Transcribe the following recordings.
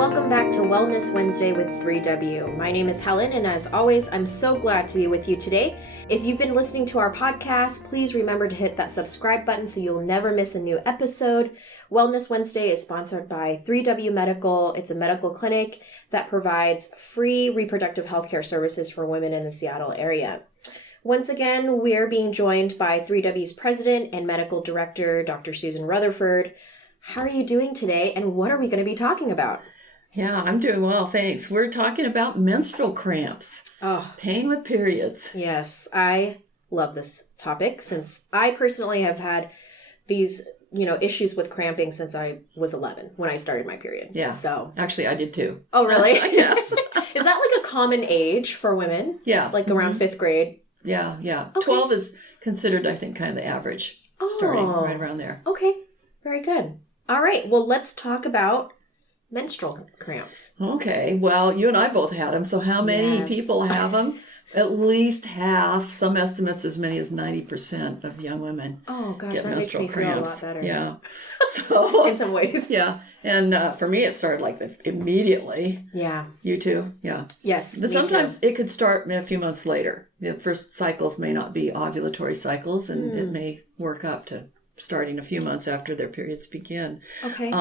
welcome back to Wellness Wednesday with 3W. My name is Helen, and as always, I'm so glad to be with you today. If you've been listening to our podcast, please remember to hit that subscribe button so you'll never miss a new episode. Wellness Wednesday is sponsored by 3W Medical. It's a medical clinic that provides free reproductive healthcare services for women in the Seattle area. Once again, we're being joined by 3W's president and medical director, Dr. Susan Rutherford. How are you doing today, and what are we going to be talking about? Yeah, I'm doing well, thanks. We're talking about menstrual cramps. Oh, pain with periods. Yes, I love this topic since I personally have had these, issues with cramping since I was 11 when I started my period. Yeah. So actually, I did too. Oh, really? Yes. Is that like a common age for women? Yeah. Like around fifth grade? Yeah. Okay. 12 is considered, I think, kind of the average. Starting right around there. Okay. Very good. All right. Well, let's talk about menstrual cramps. Okay. Well, you and I both had them. So how many people have them? At least half, some estimates as many as 90% of young women. Oh, gosh, get that makes me feel a lot better. Yeah. So in some ways. Yeah. And for me, it started immediately. Yeah. You too? Yeah. Yes. But sometimes it could start a few months later. The first cycles may not be ovulatory cycles, and it may work up to starting a few months after their periods begin. Okay.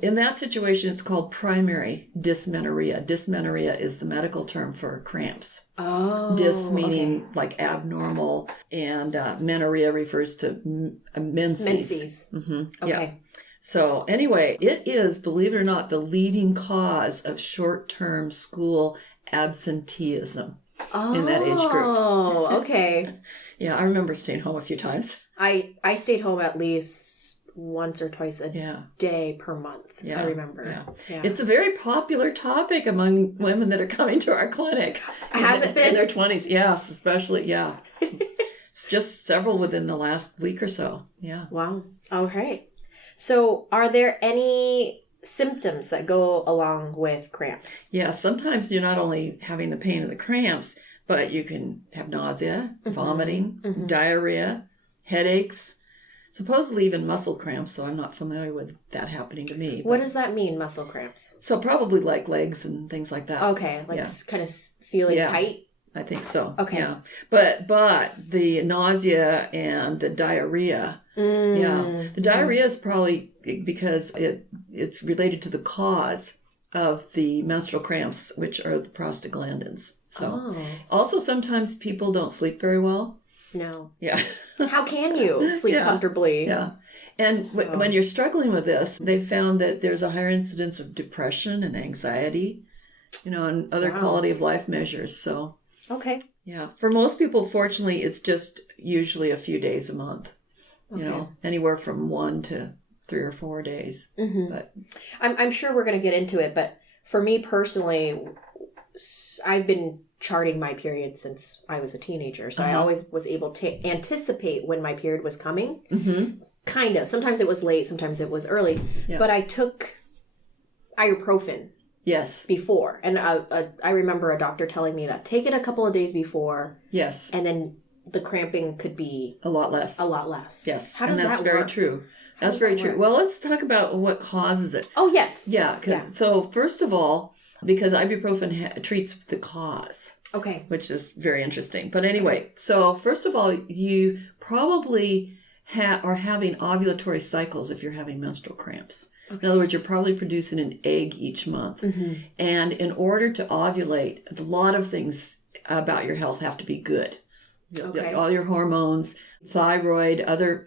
In that situation, it's called primary dysmenorrhea. Dysmenorrhea is the medical term for cramps. Oh. Dys meaning like abnormal, and menorrhea refers to menses. Menses. Mm-hmm. Okay. Yeah. So anyway, it is, believe it or not, the leading cause of short-term school absenteeism in that age group. Oh, okay. Yeah, I remember staying home a few times. I stayed home at least once or twice a day per month. Yeah. I remember. Yeah. It's a very popular topic among women that are coming to our clinic. Has it been? In their 20s, yes, especially, yeah. It's just several within the last week or so. Yeah. Wow. Okay. So are there any symptoms that go along with cramps? Yeah, sometimes you're not only having the pain of the cramps, but you can have nausea, vomiting, diarrhea, headaches, supposedly even muscle cramps, so I'm not familiar with that happening to me. What does that mean, muscle cramps? So probably like legs and things like that. Okay, kind of feeling tight? I think so. Okay. Yeah. But the nausea and the diarrhea, the diarrhea is probably because it's related to the cause of the menstrual cramps, which are the prostaglandins. So also sometimes people don't sleep very well. No. Yeah. How can you sleep comfortably? Yeah. And when you're struggling with this, they've found that there's a higher incidence of depression and anxiety, and other quality of life measures. So. Okay. Yeah. For most people, fortunately, it's just usually a few days a month. Anywhere from 1 to 3 or 4 days. Mm-hmm. But I'm sure we're going to get into it, but for me personally, I've been charting my period since I was a teenager. So I always was able to anticipate when my period was coming. Mm-hmm. Kind of. Sometimes it was late, sometimes it was early. Yeah. But I took ibuprofen. Yes. Before. And I remember a doctor telling me that take it a couple of days before. Yes. And then the cramping could be a lot less. Yes. How does that work? That's very true. That's very true. Well, let's talk about what causes it. Oh, yes. Yeah. So first of all, because ibuprofen treats the cause. Okay. Which is very interesting. But anyway, so first of all, you probably are having ovulatory cycles if you're having menstrual cramps. Okay. In other words, you're probably producing an egg each month. Mm-hmm. And in order to ovulate, a lot of things about your health have to be good. Okay. All your hormones, thyroid, other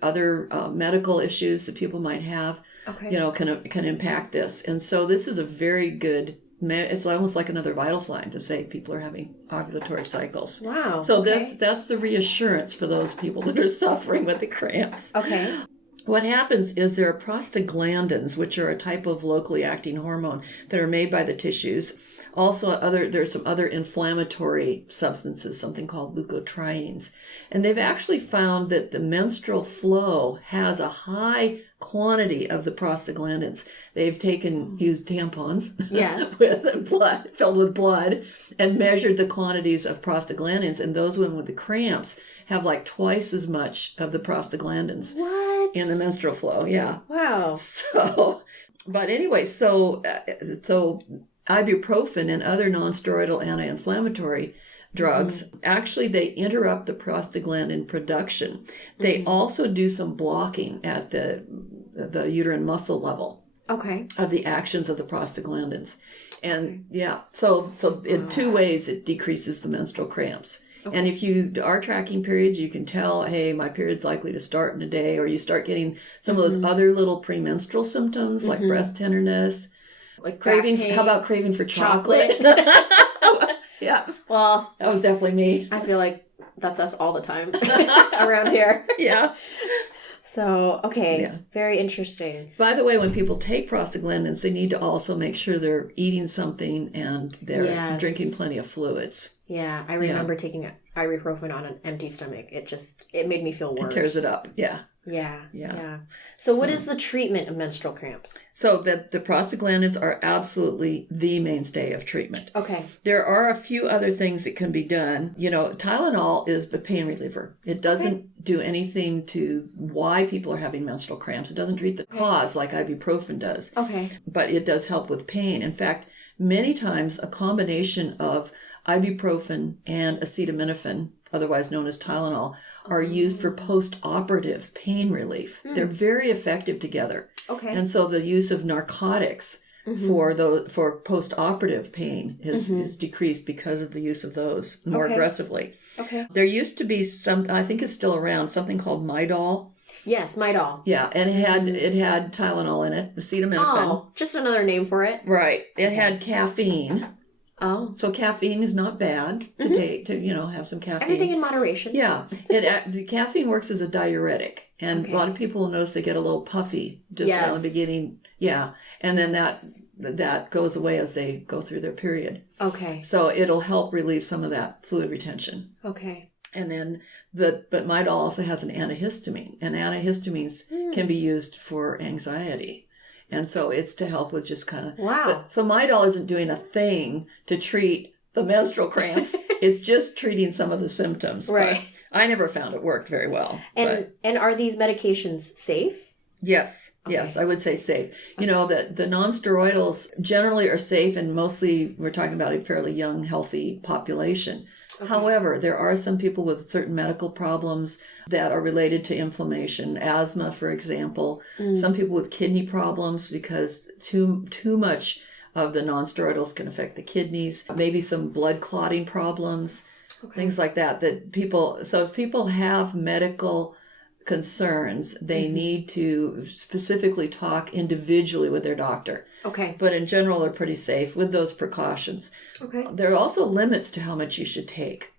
medical issues that people might have, can impact this. And so this is a very good, it's almost like another vital sign to say people are having ovulatory cycles. Wow. So that's the reassurance for those people that are suffering with the cramps. Okay. What happens is there are prostaglandins, which are a type of locally acting hormone that are made by the tissues. Also, there's some other inflammatory substances, something called leukotrienes. And they've actually found that the menstrual flow has a high quantity of the prostaglandins. They've used tampons with blood, filled with blood, and measured the quantities of prostaglandins. And those women with the cramps have like twice as much of the prostaglandins. What? In the menstrual flow, yeah. Wow. So, but anyway, so ibuprofen and other non-steroidal anti-inflammatory drugs, actually they interrupt the prostaglandin production. They also do some blocking at the uterine muscle level. Okay. Of the actions of the prostaglandins. And yeah, so in two ways it decreases the menstrual cramps. Okay. And if you are tracking periods, you can tell, hey, my period's likely to start in a day, or you start getting some of those other little premenstrual symptoms like breast tenderness, like craving. How about craving for chocolate? Yeah. Well, that was definitely me. I feel like that's us all the time around here. Yeah. So, okay, very interesting. By the way, when people take prostaglandins, they need to also make sure they're eating something and they're drinking plenty of fluids. Yeah, I remember taking ibuprofen on an empty stomach. It made me feel worse. It tears it up, yeah. Yeah. So what is the treatment of menstrual cramps? So the prostaglandins are absolutely the mainstay of treatment. Okay. There are a few other things that can be done. Tylenol is a pain reliever. It doesn't do anything to why people are having menstrual cramps. It doesn't treat the cause like ibuprofen does. Okay. But it does help with pain. In fact, many times a combination of ibuprofen and acetaminophen, otherwise known as Tylenol, are used for post-operative pain relief. They're very effective together. Okay. And so the use of narcotics for post-operative pain is decreased because of the use of those more aggressively. Okay. There used to be I think it's still around, something called Midol. Yes, Midol. Yeah, and it had Tylenol in it, acetaminophen. Oh, just another name for it. Right. It had caffeine. Oh. So caffeine is not bad to take, have some caffeine. Everything in moderation. Yeah. The caffeine works as a diuretic. And a lot of people will notice they get a little puffy just around the beginning. Yeah. And then that goes away as they go through their period. Okay. So it'll help relieve some of that fluid retention. Okay. And then, but Midol also has an antihistamine. And antihistamines can be used for anxiety. And so it's to help with just kind of... Wow. So Midol isn't doing a thing to treat the menstrual cramps. It's just treating some of the symptoms. Right. But I never found it worked very well. And are these medications safe? Yes. Okay. Yes, I would say safe. Okay. The non-steroidals generally are safe, and mostly we're talking about a fairly young, healthy population. Okay. However, there are some people with certain medical problems that are related to inflammation, asthma, for example. Some people with kidney problems because too much of the non-steroidals can affect the kidneys. Maybe some blood clotting problems, things like that. So if people have medical concerns, they need to specifically talk individually with their doctor. Okay. But in general, they're pretty safe with those precautions. Okay. There are also limits to how much you should take.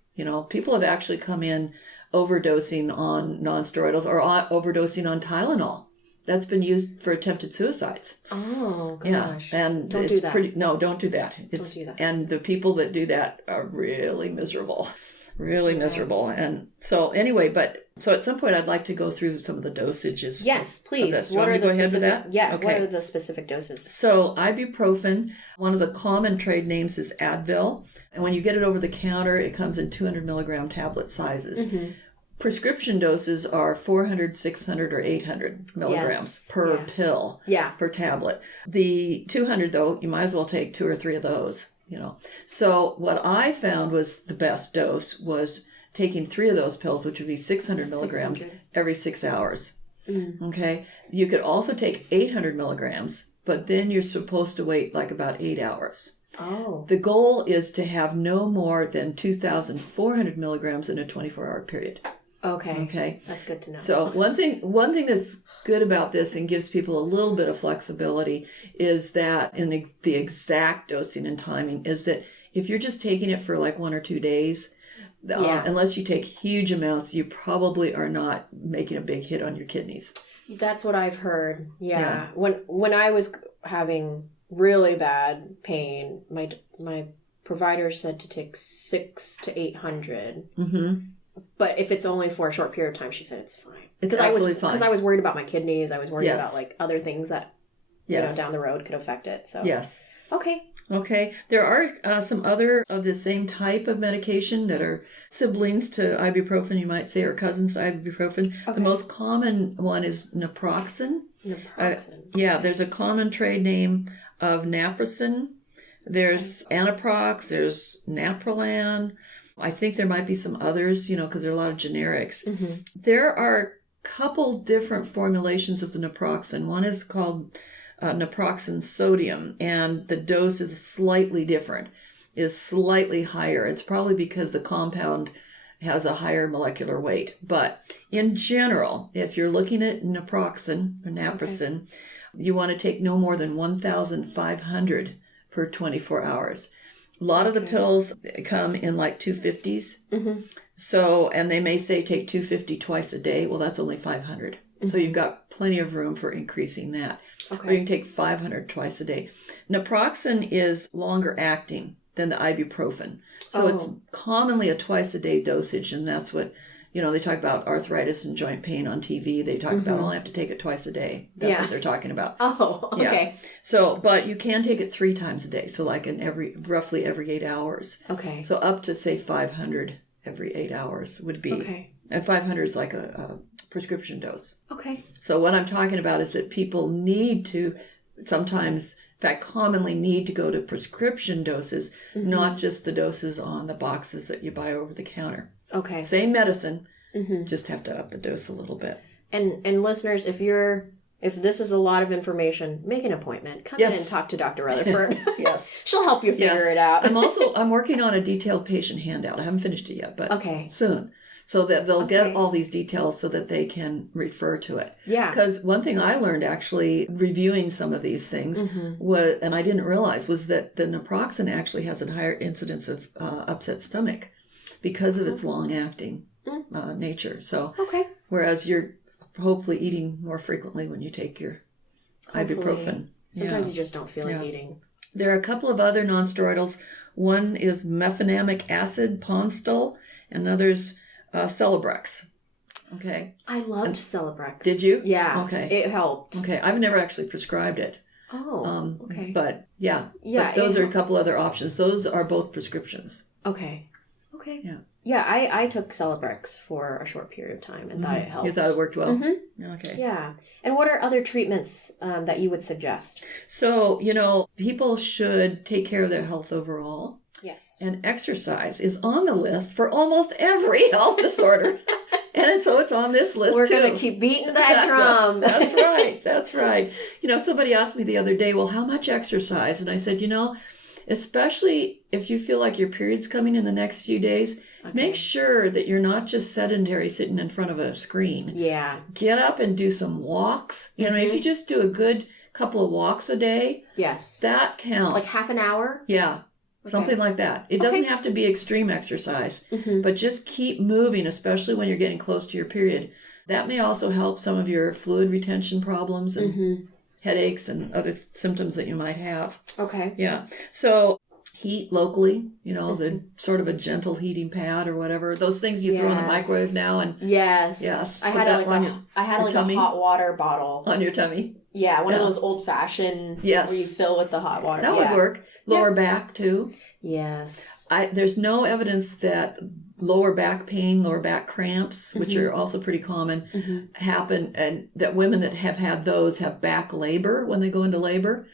People have actually come in overdosing on non-steroidals or overdosing on Tylenol. That's been used for attempted suicides. Oh, gosh. Yeah. And don't do that. Don't do that. Don't do that. And the people that do that are really miserable. Really miserable. And so anyway, so at some point I'd like to go through some of the dosages. Yes, please. What are the specific? Yeah, okay. What are the specific doses? So ibuprofen, one of the common trade names is Advil. And when you get it over the counter, it comes in 200 milligram tablet sizes. Prescription doses are 400, 600, or 800 milligrams per pill, per tablet. The 200, though, you might as well take 2 or 3 of those. So what I found was the best dose was taking 3 of those pills, which would be 600 milligrams every 6 hours. Okay. You could also take 800 milligrams, but then you're supposed to wait like about 8 hours. Oh. The goal is to have no more than 2,400 milligrams in a 24-hour period. Okay. That's good to know. So one thing that's good about this and gives people a little bit of flexibility is that in the exact dosing and timing is that if you're just taking it for like 1 or 2 days, unless you take huge amounts, you probably are not making a big hit on your kidneys. That's what I've heard. Yeah. When I was having really bad pain, my provider said to take 600 to 800. But if it's only for a short period of time, she said it's fine. It's absolutely fine. Because I was worried about my kidneys. I was worried about like other things that down the road could affect it. So yes. Okay. Okay. There are some other of the same type of medication that are siblings to ibuprofen, you might say, or cousins to ibuprofen. Okay. The most common one is naproxen. Naproxen. Yeah, there's a common trade name of naproxen. There's Anaprox, there's Naprolan. I think there might be some others, because there are a lot of generics. Mm-hmm. There are a couple different formulations of the naproxen. One is called naproxen sodium, and the dose is slightly different, is slightly higher. It's probably because the compound has a higher molecular weight. But in general, if you're looking at naproxen or naproxen, you want to take no more than 1,500 per 24 hours. A lot of the pills come in like 250s. Mm-hmm. So, and they may say take 250 twice a day. Well, that's only 500. Mm-hmm. So you've got plenty of room for increasing that. Okay. Or you can take 500 twice a day. Naproxen is longer acting than the ibuprofen. So it's commonly a twice a day dosage. And that's what, they talk about arthritis and joint pain on TV. They talk about, I have to take it twice a day. That's what they're talking about. Oh, okay. Yeah. So, but you can take it 3 times a day. So like roughly every 8 hours. Okay. So up to say 500 every 8 hours would be. Okay. And 500 is like a prescription dose. Okay. So what I'm talking about is that people need to sometimes, in fact, commonly need to go to prescription doses, not just the doses on the boxes that you buy over the counter. Okay. Same medicine, just have to up the dose a little bit. And listeners, if this is a lot of information, make an appointment. Come in and talk to Dr. Rutherford. Yes. She'll help you figure it out. I'm working on a detailed patient handout. I haven't finished it yet, but soon. So that they'll get all these details so that they can refer to it. Yeah. Because one thing I learned actually reviewing some of these things was, and I didn't realize, was that the naproxen actually has a higher incidence of upset stomach because of its long-acting nature. So, whereas you're hopefully eating more frequently when you take your ibuprofen. Sometimes you just don't feel like eating. There are a couple of other nonsteroidals. One is mefenamic acid, Ponstal, and others Celebrex. Okay. I loved Celebrex. Did you? Yeah. Okay. It helped. Okay. I've never actually prescribed it. Oh. Okay. But yeah. Yeah. But those are a couple other options. Those are both prescriptions. Okay. Okay. Yeah. Yeah. I took Celebrex for a short period of time and thought it helped. You thought it worked well? Mm-hmm. Okay. Yeah. And what are other treatments that you would suggest? So, people should take care of their health overall. Yes. And exercise is on the list for almost every health disorder. And so it's on this list We're too. We're going to keep beating that drum. That's right. That's right. Somebody asked me the other day, well, how much exercise? And I said, especially if you feel like your period's coming in the next few days, make sure that you're not just sedentary sitting in front of a screen. Yeah. Get up and do some walks. If you just do a good couple of walks a day. Yes. That counts. Like half an hour? Yeah. Something like that. It doesn't have to be extreme exercise, but just keep moving, especially when you're getting close to your period. That may also help some of your fluid retention problems and headaches and other symptoms that you might have. Okay. Yeah. So heat locally, the sort of a gentle heating pad or whatever. Those things you throw in the microwave now. And Yes. I had a hot water bottle. On your tummy. Yeah. One of those old fashioned where you fill with the hot water. That would work. Lower back too. Yes. There's no evidence that lower back pain, lower back cramps, which are also pretty common, happen, and that women that have had those have back labor when they go into labor.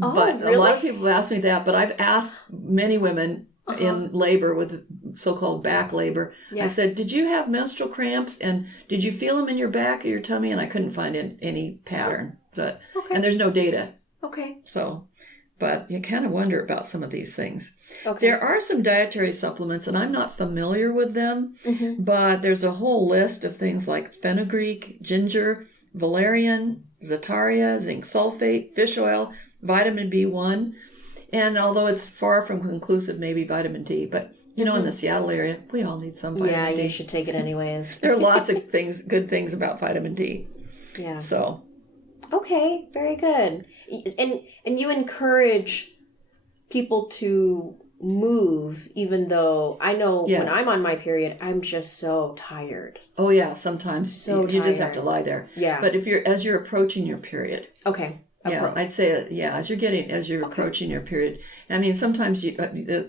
Oh, but really? A lot of people have asked me that, but I've asked many women in labor with so-called back labor. Yeah. I've said, did you have menstrual cramps and did you feel them in your back or your tummy? And I couldn't find any pattern. And there's no data. Okay. But you kind of wonder about some of these things. Okay. There are some dietary supplements, and I'm not familiar with them, but there's a whole list of things like fenugreek, ginger, valerian, zataria, zinc sulfate, fish oil, vitamin B1, and although it's far from conclusive, maybe vitamin D, but in the Seattle area, we all need some vitamin D. Yeah, you should take it anyways. There are lots of good things about vitamin D. Yeah. So. Okay, very good. And you encourage people to move, even though I know when I'm on my period, I'm just so tired. Oh yeah, sometimes you just have to lie there. Yeah. But as you're approaching your period. Okay. Yeah, I'd say, as you're approaching your period. I mean, sometimes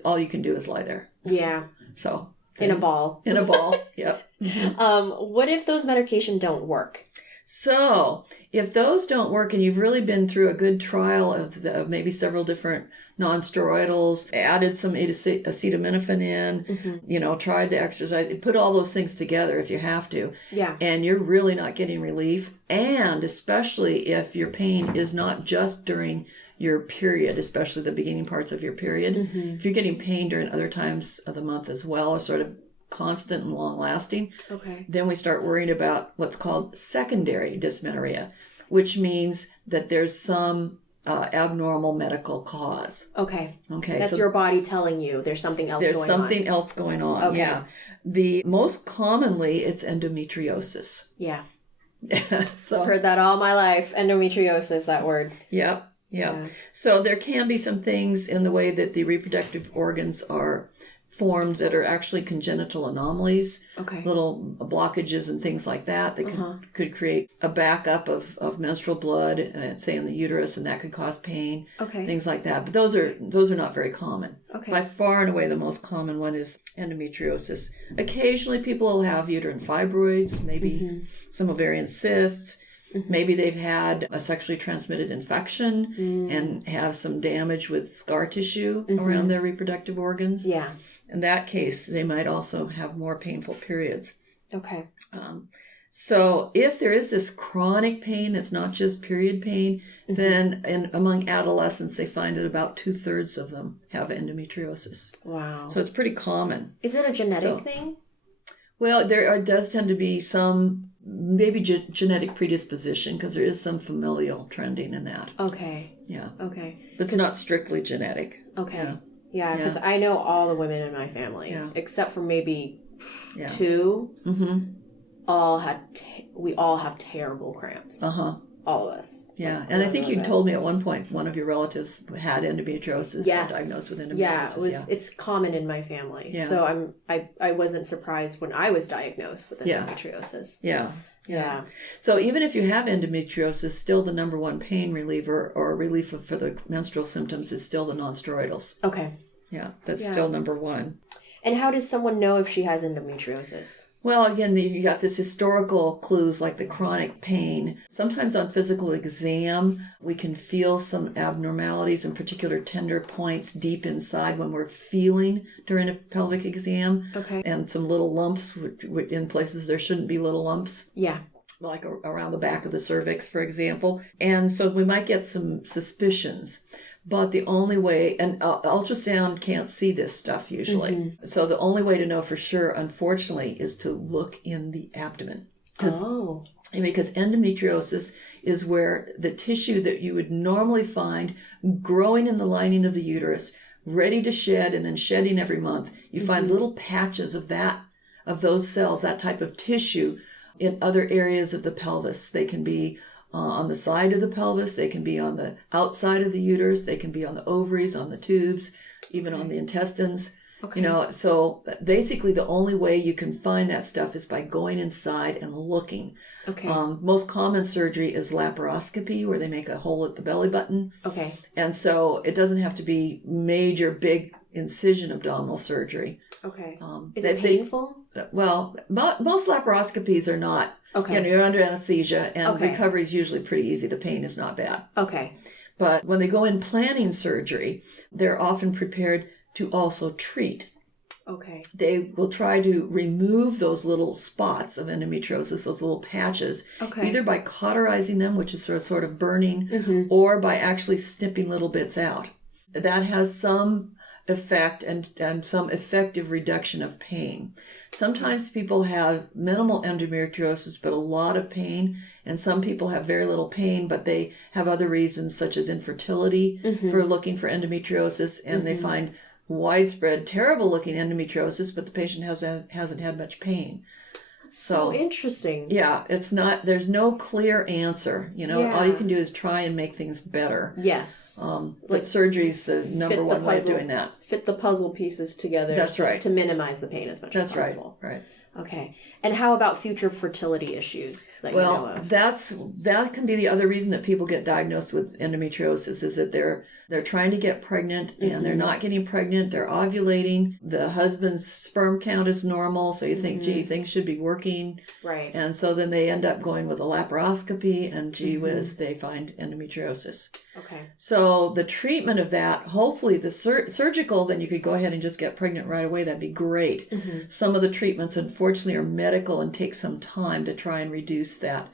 all you can do is lie there. Yeah. So. In a ball. Yep. What if those medications don't work? So, if those don't work and you've really been through a good trial of maybe several different non-steroidals, added some acetaminophen in, tried the exercise, put all those things together if you have to. Yeah. And you're really not getting relief, and especially if your pain is not just during your period, especially the beginning parts of your period. If you're getting pain during other times of the month as well, or sort of constant and long lasting, then we start worrying about what's called secondary dysmenorrhea, which means that there's some abnormal medical cause. Okay. That's your body telling you there's something else going on. There's something else going on. Okay. Yeah. The most commonly, it's endometriosis. Yeah. So I've heard that all my life. Endometriosis, that word. Yep. Yeah. So there can be some things in the way that the reproductive organs are formed that are actually congenital anomalies, little blockages and things like that could create a backup of menstrual blood, say in the uterus, and that could cause pain, things like that. But those are not very common. By far and away, the most common one is endometriosis. Occasionally, people will have uterine fibroids, maybe some ovarian cysts. Maybe they've had a sexually transmitted infection and have some damage with scar tissue around their reproductive organs. Yeah. In that case, they might also have more painful periods. Okay. So if there is this chronic pain that's not just period pain, then among adolescents, they find that about 2/3 of them have endometriosis. Wow. So it's pretty common. Is it a genetic thing? Well, does tend to be some maybe genetic predisposition, because there is some familial trending in that. Okay. Yeah. Okay. But it's not strictly genetic. Okay. Yeah, because I know all the women in my family, except for maybe 2, we all have terrible cramps. All of us. Yeah, and I think you told me at one point one of your relatives had endometriosis. Yes. Diagnosed with endometriosis. Yeah, it's common in my family. Yeah. So I wasn't surprised when I was diagnosed with endometriosis. Yeah. So even if you have endometriosis, still the number one pain reliever or relief for the menstrual symptoms is still the nonsteroidals. Okay. Yeah, that's still number one. And how does someone know if she has endometriosis? Well, again, you got this historical clues like the chronic pain. Sometimes on physical exam, we can feel some abnormalities, in particular tender points deep inside when we're feeling during a pelvic exam. Okay. And some little lumps in places there shouldn't be little lumps. Yeah. Like around the back of the cervix, for example. And so we might get some suspicions. But the only way, and ultrasound can't see this stuff usually. So the only way to know for sure, unfortunately, is to look in the abdomen. Because endometriosis is where the tissue that you would normally find growing in the lining of the uterus, ready to shed and then shedding every month, you find little patches of those cells, that type of tissue in other areas of the pelvis. They can be on the side of the pelvis, they can be on the outside of the uterus, they can be on the ovaries, on the tubes, even on the intestines. So basically the only way you can find that stuff is by going inside and looking. Most common surgery is laparoscopy, where they make a hole at the belly button. And so it doesn't have to be major, big incision abdominal surgery. Is it painful? Well, most laparoscopies are not. You're under anesthesia, and recovery is usually pretty easy. The pain is not bad. But when they go in planning surgery, they're often prepared to also treat. They will try to remove those little spots of endometriosis, those little patches, either by cauterizing them, which is sort of burning, or by actually snipping little bits out. That has some effect and some effective reduction of pain. Sometimes people have minimal endometriosis but a lot of pain, and some people have very little pain but they have other reasons such as infertility for looking for endometriosis, and they find widespread terrible looking endometriosis but the patient hasn't had much pain. So interesting. Yeah, there's no clear answer. All you can do is try and make things better. Yes. But surgery's the number one way of doing that. Fit the puzzle pieces together. That's right. To minimize the pain as much as possible. Right. Okay. And how about future fertility issues that you know of? That can be the other reason that people get diagnosed with endometriosis, is that they're trying to get pregnant and they're not getting pregnant. They're ovulating. The husband's sperm count is normal, so you think, gee, things should be working. Right. And so then they end up going with a laparoscopy, and gee whiz, they find endometriosis. Okay. So the treatment of that, hopefully the surgical, then you could go ahead and just get pregnant right away. That'd be great. Some of the treatments, unfortunately, are medical and take some time to try and reduce that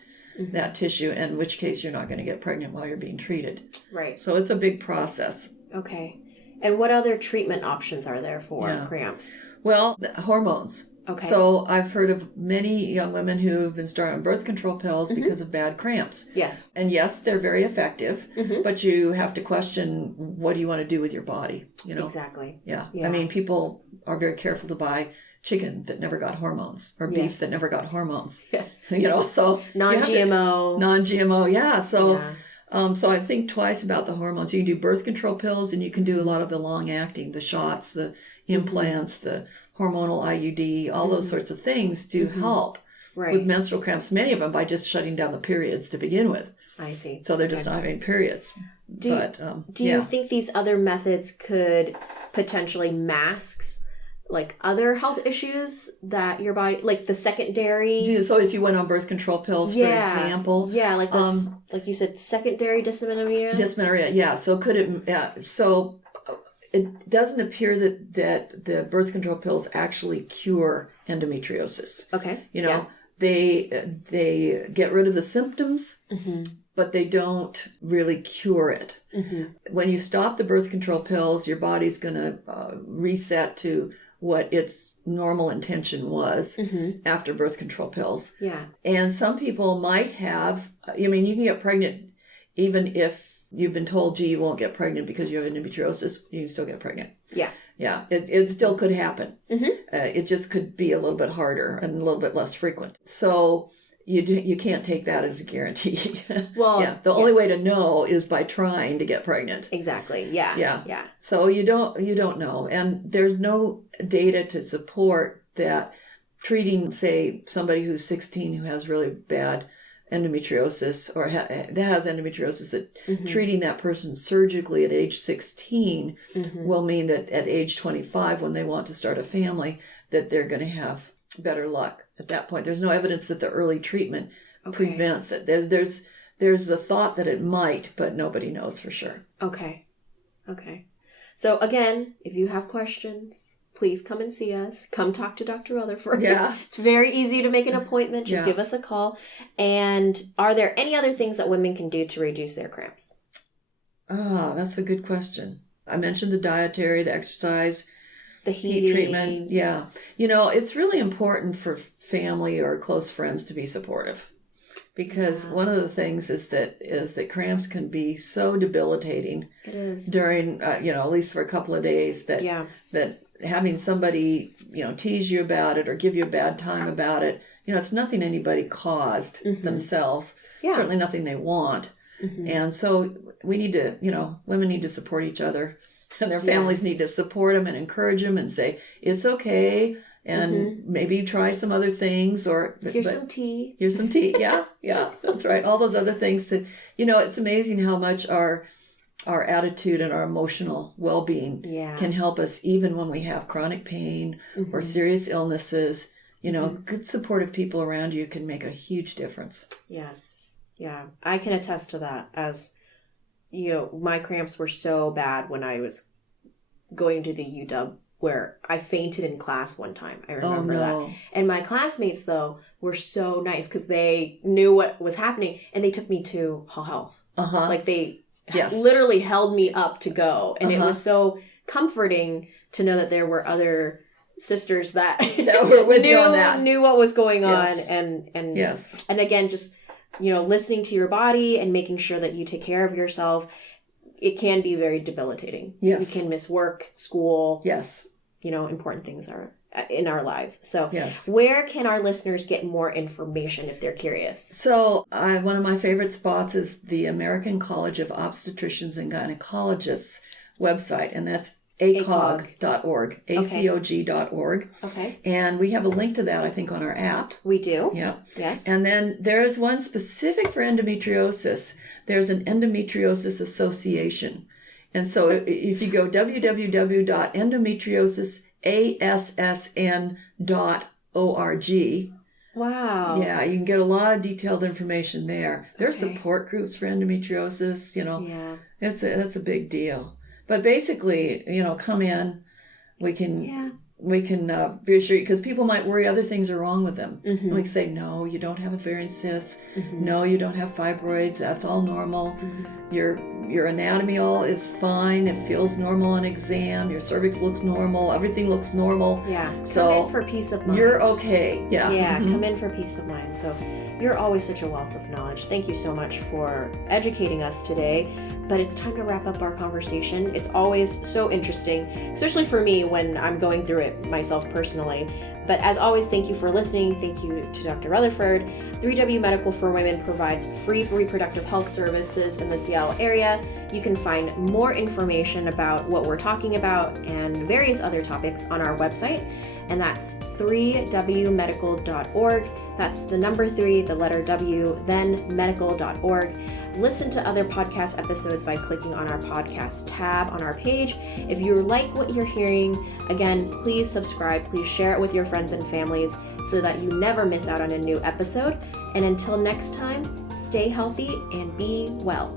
tissue, in which case you're not going to get pregnant while you're being treated. Right. So it's a big process. Okay. And what other treatment options are there for cramps? Well, hormones. Okay. So I've heard of many young women who have been started on birth control pills because of bad cramps. Yes. And yes, they're very effective, but you have to question, what do you want to do with your body? You know? Exactly. Yeah. I mean, people are very careful to buy chicken that never got hormones, or beef that never got hormones. Yes. You know, so non-GMO. Non-GMO, yeah. So so I think twice about the hormones. You can do birth control pills, and you can do a lot of the long-acting, the shots, the implants, the hormonal IUD, all those sorts of things to help with menstrual cramps, many of them by just shutting down the periods to begin with. I see. So they're just not having periods. Do you think these other methods could potentially mask like other health issues that your body, like the secondary? So if you went on birth control pills, for example. Yeah, like this, like you said, secondary dysmenorrhea? Dysmenorrhea, yeah. So could it, so it doesn't appear that the birth control pills actually cure endometriosis. Okay. You know, they get rid of the symptoms, but they don't really cure it. When you stop the birth control pills, your body's going to reset to what its normal intention was after birth control pills. Yeah. And some people might have, I mean, you can get pregnant even if you've been told, gee, you won't get pregnant because you have endometriosis, you can still get pregnant. Yeah. Yeah. It still could happen. It just could be a little bit harder and a little bit less frequent. So you can't take that as a guarantee. Well, the only way to know is by trying to get pregnant. Exactly. Yeah. So you don't know, and there's no data to support that treating, say, somebody who's 16 who has really bad endometriosis or that has endometriosis, that treating that person surgically at age 16 will mean that at age 25, when they want to start a family, that they're going to have better luck at that point. There's no evidence that the early treatment prevents it. There's the thought that it might, but nobody knows for sure. Okay. So again, if you have questions, please come and see us. Come talk to Dr. Rutherford. Yeah. It's very easy to make an appointment. Just give us a call. And are there any other things that women can do to reduce their cramps? Oh, that's a good question. I mentioned the dietary, the exercise, the heat treatment. Yeah. You know, it's really important for family or close friends to be supportive, because one of the things is that cramps can be so debilitating. It is. During, at least for a couple of days, that having somebody, tease you about it or give you a bad time about it, it's nothing anybody caused themselves. Yeah. Certainly nothing they want. And so we need to, women need to support each other, and their families need to support them and encourage them and say, it's okay. And maybe try some other things, or here's some tea. Here's some tea. Yeah. That's right. All those other things it's amazing how much our attitude and our emotional well-being can help us, even when we have chronic pain or serious illnesses. Good supportive people around you can make a huge difference. Yes. Yeah. I can attest to that, as my cramps were so bad when I was going to the UW, where I fainted in class one time. I remember that. And my classmates, though, were so nice because they knew what was happening, and they took me to Hall Health. Like they literally held me up to go. And it was so comforting to know that there were other sisters that were with you on that. Knew what was going on. And again, just, listening to your body and making sure that you take care of yourself. It can be very debilitating. Yes. You can miss work, school. Yes. Important things are in our lives. So where can our listeners get more information if they're curious? So one of my favorite spots is the American College of Obstetricians and Gynecologists website, and that's acog.org, acog.org. Okay. And we have a link to that, I think, on our app. We do. Yeah. Yes. And then there's one specific for endometriosis. There's an endometriosis association. And so if you go www.endometriosisassn.org. Wow. Yeah, you can get a lot of detailed information there. There are support groups for endometriosis, Yeah. That's a big deal. But basically, come in, we can reassure you, because people might worry other things are wrong with them. Mm-hmm. We can say, no, you don't have ovarian cysts. Mm-hmm. No, you don't have fibroids. That's all normal. Mm-hmm. Your anatomy all is fine. It feels normal on exam. Your cervix looks normal. Everything looks normal. Yeah. So come in for peace of mind. You're okay. Yeah. Yeah. Mm-hmm. Come in for peace of mind. So you're always such a wealth of knowledge. Thank you so much for educating us today. But it's time to wrap up our conversation. It's always so interesting, especially for me when I'm going through it myself personally. But as always, thank you for listening. Thank you to Dr. Rutherford. 3W Medical for Women provides free reproductive health services in the Seattle area. You can find more information about what we're talking about and various other topics on our website, and that's 3wmedical.org. That's the number 3, the letter W, then medical.org. Listen to other podcast episodes by clicking on our podcast tab on our page. If you like what you're hearing, again, please subscribe. Please share it with your friends and families so that you never miss out on a new episode. And until next time, stay healthy and be well.